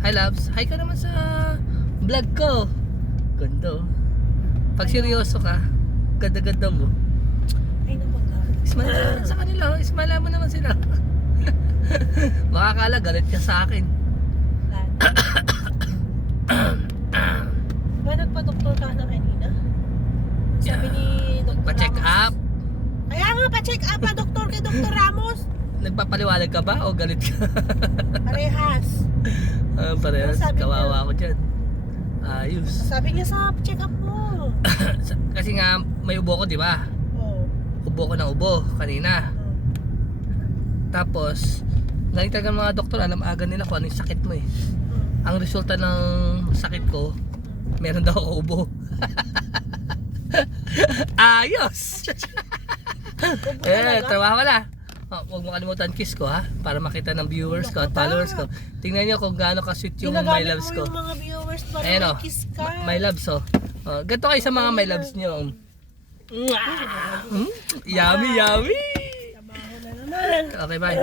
Hi loves, hi ka naman sa vlog ko. Ganda. Pag seryoso ka, ganda-ganda mo. Ay naman ka. Ismala naman sa kanila, ismala mo naman sila. Makakala galit ka sa akin. Ba nagpa-doktor ka na kanina? Sabi ni Dr. Pa-check Ramos. up. Kaya nga pa-check up pa doktor kay Dr. Ramos. Nagpapaliwalag ka ba o galit ka? Parehas. Parehas, Sabi niya. kawawa ko dyan. Ayos. Sabi niya sa check up mo. Kasi nga may ubo ko, di ba? Oh. Ubo ko ng ubo kanina. Tapos, galing talaga mga doktor, alam aga nila kung ano yung sakit mo eh. Ang resulta ng sakit ko, meron daw ako ubo. Ayos! Trabaho na. Huwag mo kalimutan kiss ko ha, para makita ng viewers ko at followers ko. Tingnan niyo kung gaano ka-sweet yung my loves ko. Ginagamit mo yung mga viewers para Ayan o, may kiss ka. my loves oh. Ganito kayo sa mga my loves nyo. Yummy, yummy! Trabaho na naman. Okay, bye.